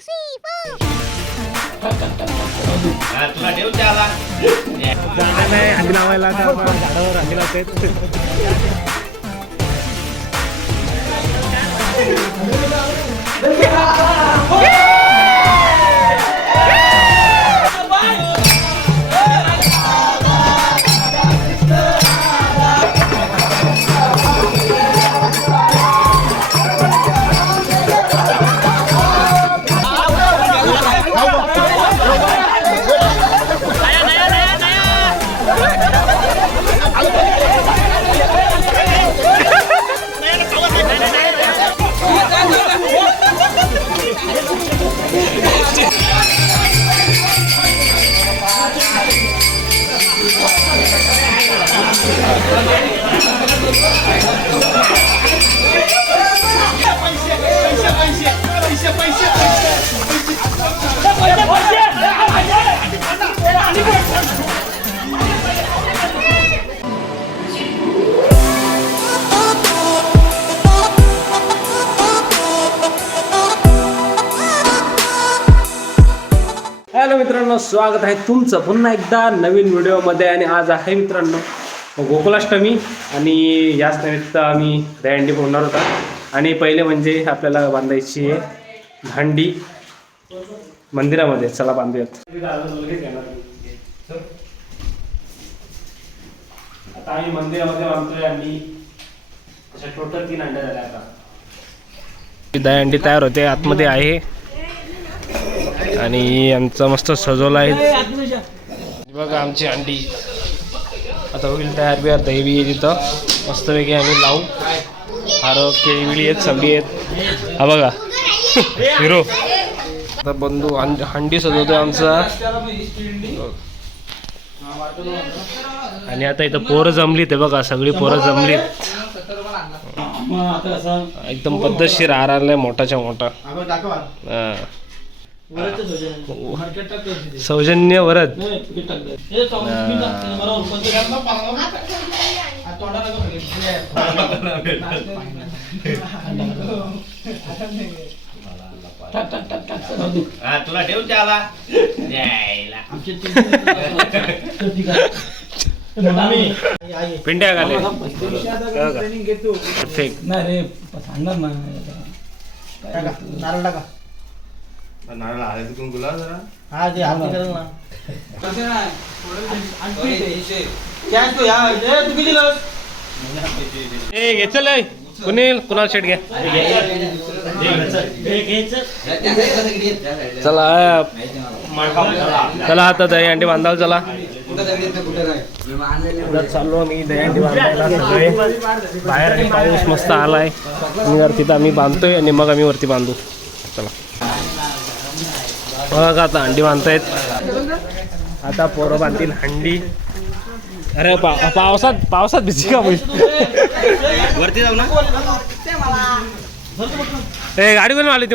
three, four. तुला ठेवून द्याला जागा नाही अंडी लावायला आता आपण झाडावर अंडी लावते स्वागत आहे तुमचं. पुन्हा एकदा नवीन व्हिडिओमध्ये आणि आज आहे मित्रांनो गोकुलाष्टमी आणि याच निमित्त आम्ही दहंडी बोलणार होता. आणि पहिले म्हणजे आपल्याला बांधायची आहे भांडी मंदिरामध्ये. चला बांधूयात. आता आम्ही मंदिरामध्ये बांधतोय आणि टोटल तीन अंड्या झाल्या आता. दहंडी तयार होते. आतमध्ये आहे. आणि आमचं मस्त सजवलं आहे. बघा आमची अंडी. आता होईल तयार बियार दही बी आहे तिथं. मस्तपैकी आम्ही लावू. हार केळी आहेत संबी आहेत. हा बघा. हिरो. आता बंधू हंडी सजवतोय आमचा. आणि आता इथं पोरं जमलीत आहे बघा सगळी पोरं जमलीत. एकदम पद्धतशीर आर आलाय मोठाच्या मोठा. हा. सौजन्य. वरद हा तुला ठेवून द्यायला पिंड्या घाले. फेक नाही रे सांगणार ना. नारळ टाका. नारळ आले तू गुलाब जरा. हा ते आरती करेल ना. कॅश तो या. ए, तू किती लस ए घे चल ए. कुणील? कुणाल शेट घ्या चला. चला. आता दही अंडी बांधाल चला. चाललो आम्ही दही अंडी बांधायला सगळे बाहेर आणि पाऊस मस्त आलाय. तिथं आम्ही बांधतोय आणि मग आम्ही वरती बांधू. चला. बघा आता अंडी बांधतायत. आता पोरं बांधतील हंडी. अरे पा पावसात पावसात भिजी का वरती जाऊ ना. ए गाडी कोण आली ती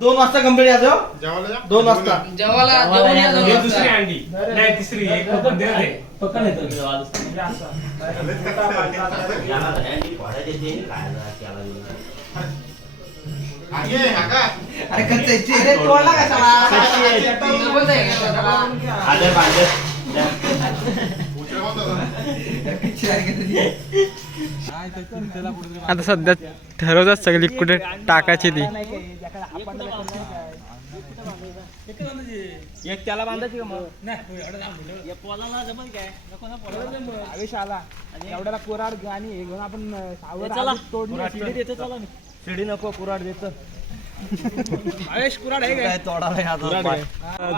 दोन वाजता कंप्लीट यायचं जेवायला जा. दोन वाजता. दुसरी अंडी. नाही तिसरी एक दे रे. ये? अरे तोडला. आता सध्या ठरवतात सगळी कुठे टाकायची ती. एक त्याला बांधायची का मग? आवेश आला. आणि? एवढ्याला कोराड आणि हे घेऊन आपण सावर आधीच तोडली शिडी देतो चला. शिडी नको कुराड देतो.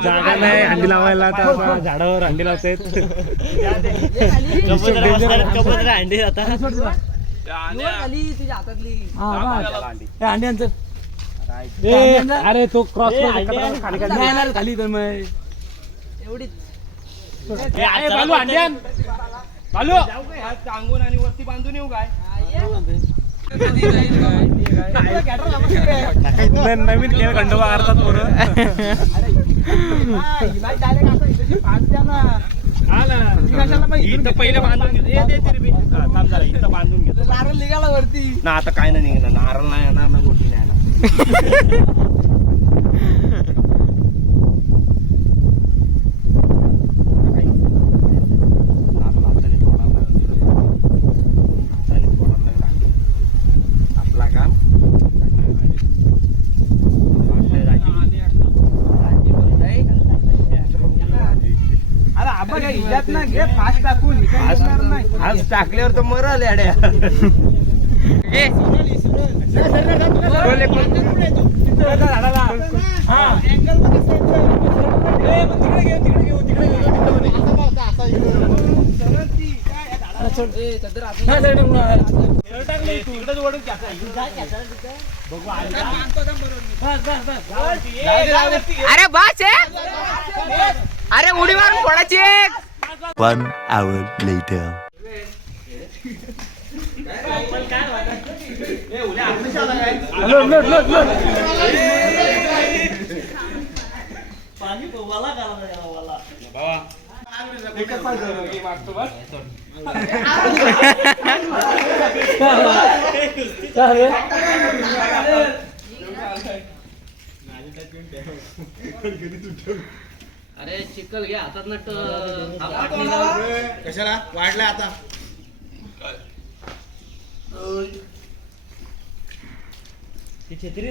जागा नाही अंडी लावायला झाडावर अंडी लावतायत अंडी अंतर अरे तो क्रॉस खाली तर मग एवढीच बालू अंडी आण बालू सांगून आणि वरती बांधून येऊ काय नवीन खेळ खंडोबा करतात पोरं इथं पहिले बांधून ए, दे तरी बी. हा, थांब जरा, इथं बांधून घेतो नारळ निघाला वरती. ना आता काय नाही निघणार नारळ नाही येणार ना गोष्टी नाही येणार नारळ हाताने तोडावं लागेल. हाताने तोडावं लागेल. आपला काम आपल्या राजी- राजी बोलताय. अरे आबा काय हिच्यात ना घे फास्ट टाकून ही काय आज येणार नाही आज टाकल्यावर तर मरल याड्या झाडाला हा अँगलमध्ये set कर. ए, मग तिकडे घे तिकडे घेऊ तिकडे घेऊ सरळ ती, काय या झाडाला सोड. हा, सरळ निघून आ. सरळ टाकली तू. बघू, आली का? बस, बस, बस. जाऊ दे, जाऊ दे. अरे बस अरे उडी मारून फोडायची एक. One hour later. अरे चिखल घ्या हातात नट. हा पाटणी कशाला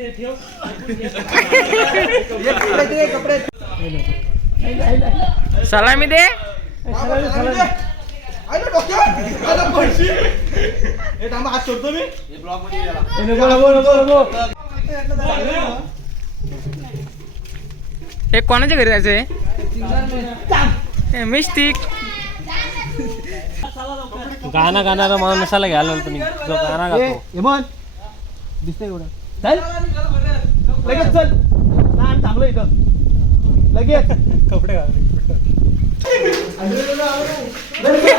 वाढलाय आता सलामी दे हे सोडतो मी. हे कोणाच्या घरी जायचंय? मिस्टिक गाणं गाणारा माणूस नसायला घ्यायला तुम्ही. जो गाणं गातो. हेमंत दिसतंय एवढं. चल लगेच चल नाही थांबलो इथं लगेच कपडे बली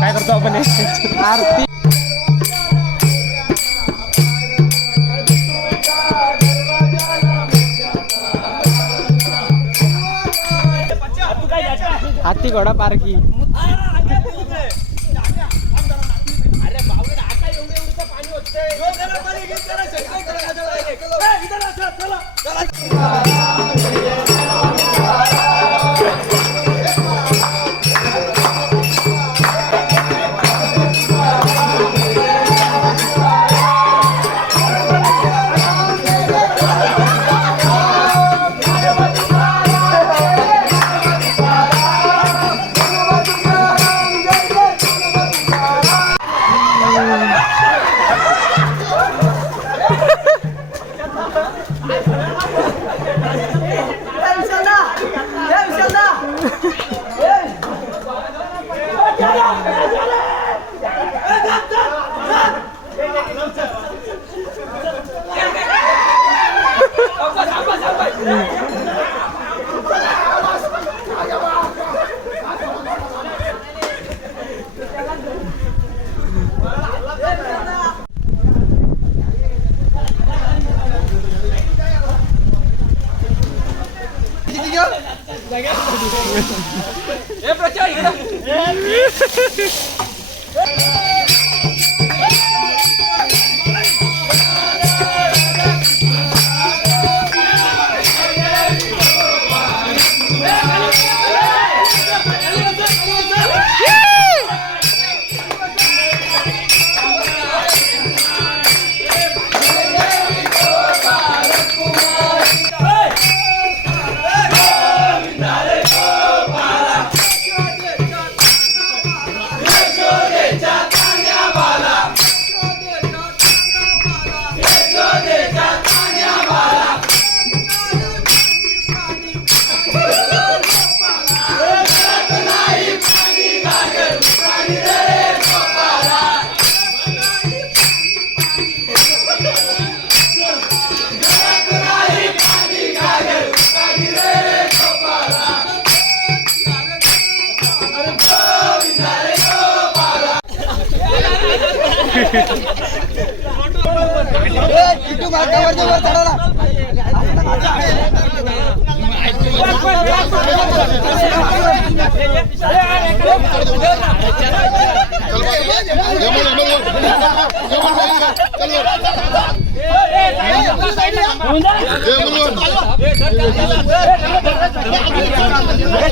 काय करतो आपण हे? आरती. हाती घोडा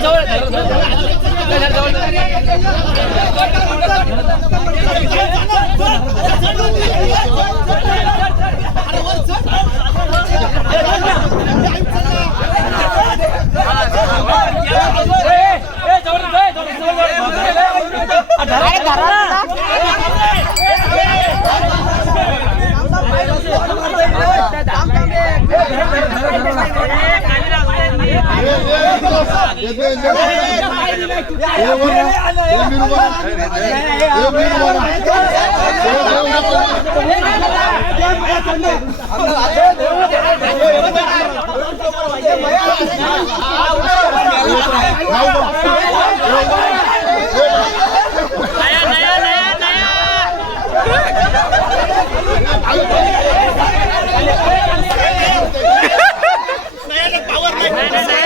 जवळ Yeah, yeah, yeah. पावर नाही.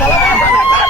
चला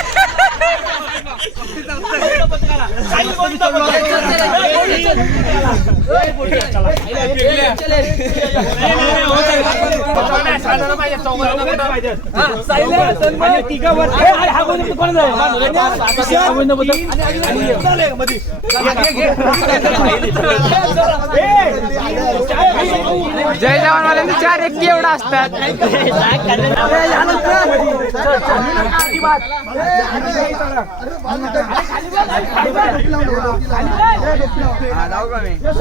पुरा जय जवानवाल्यांचे चार एकटी एवढा असतात.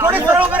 થોડી બરોબર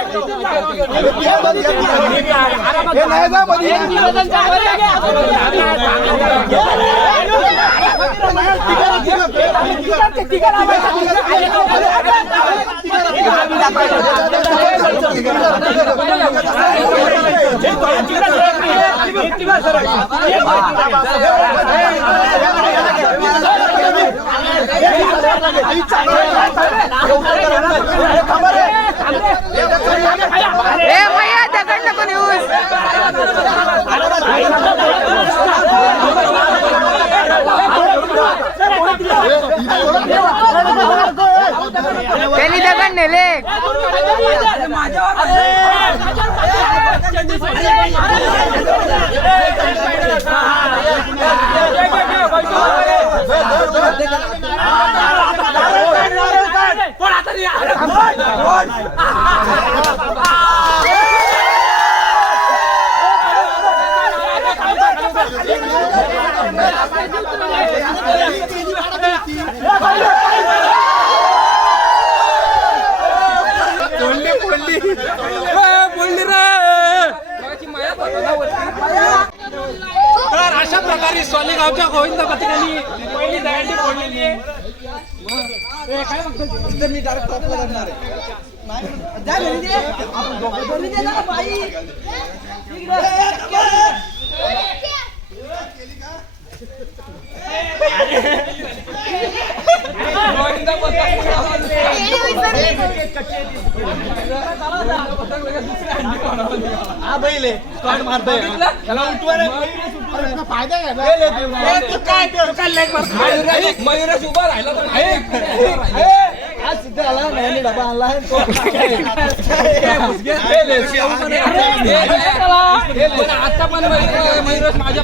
ए भैया दगड नको नेऊस त्यांनी दगड नेले तर अशा प्रकारे सोलेगावच्या गोविंद पथकाने पहिली दहंडी फोडलेली आहे. मी डायरेक्ट टॉपला जाणार आहे आपण हा बैल स्कॉट मारतोय त्याला उठवा फायदा काय? मयुरेश उभा राहिला तर आज सिद्ध आला ना यांनी डबा आणला आता पण मयुरेश माझ्या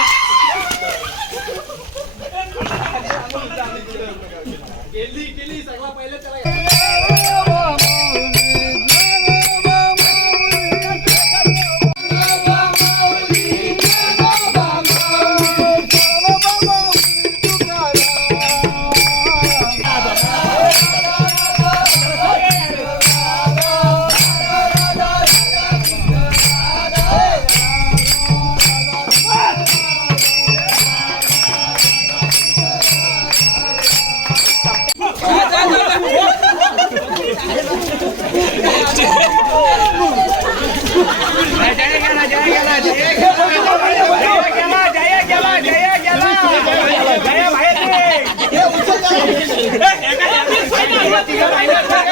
जया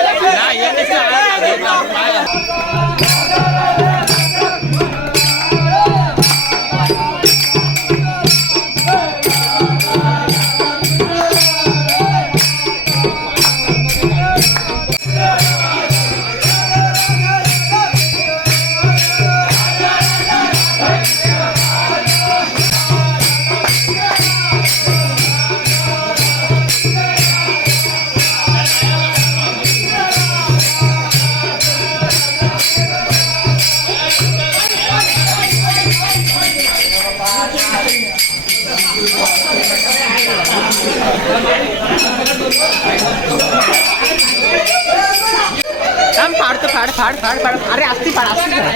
পার পার পার আরে আসতে পার আসতে পার।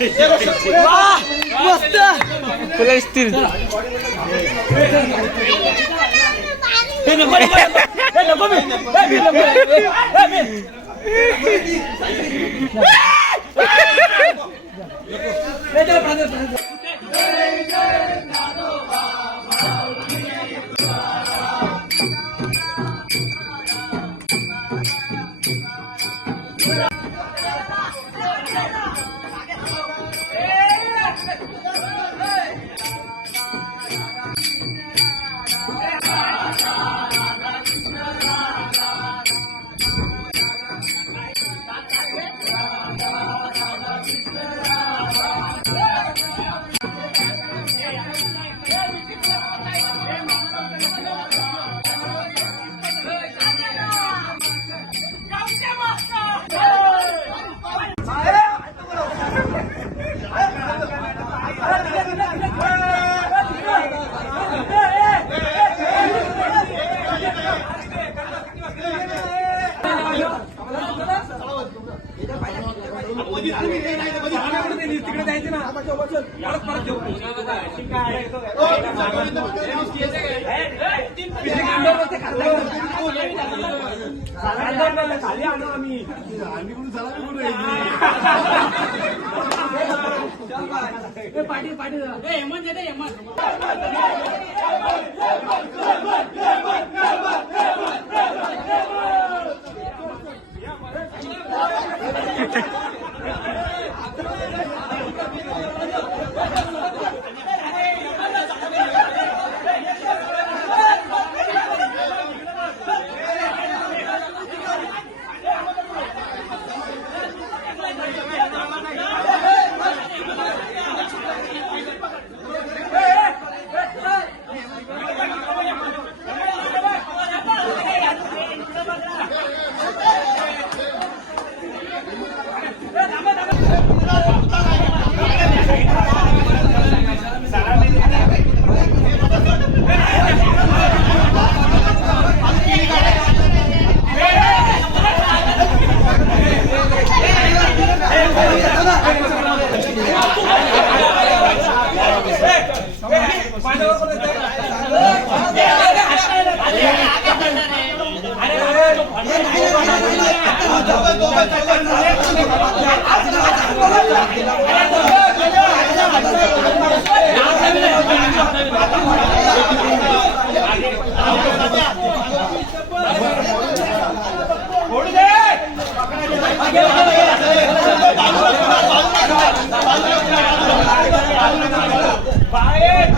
पाहिजेवर होता तिकडे खाली आणू आम्ही ए, पाटील पाटील ए, हेमंत येते हेमंत बाहेर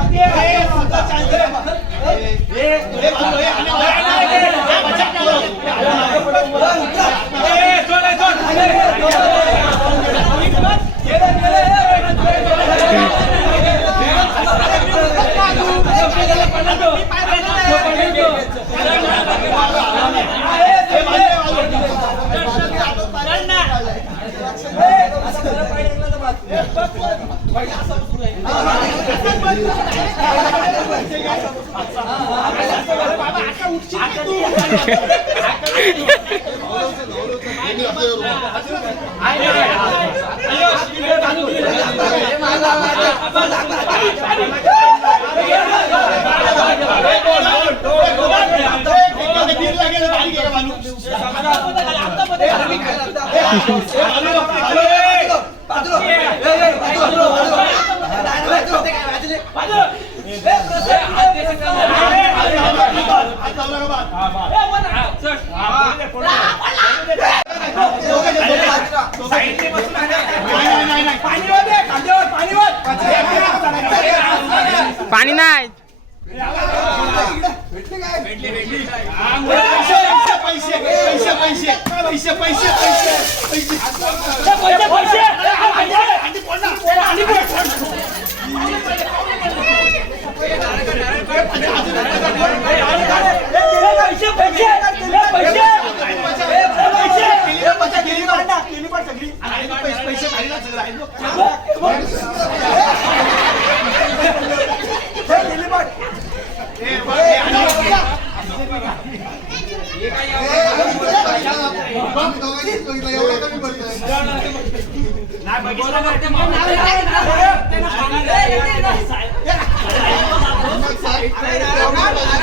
लागेल पाणी नाही पैसे पैसे पैसे पैसे पैसे.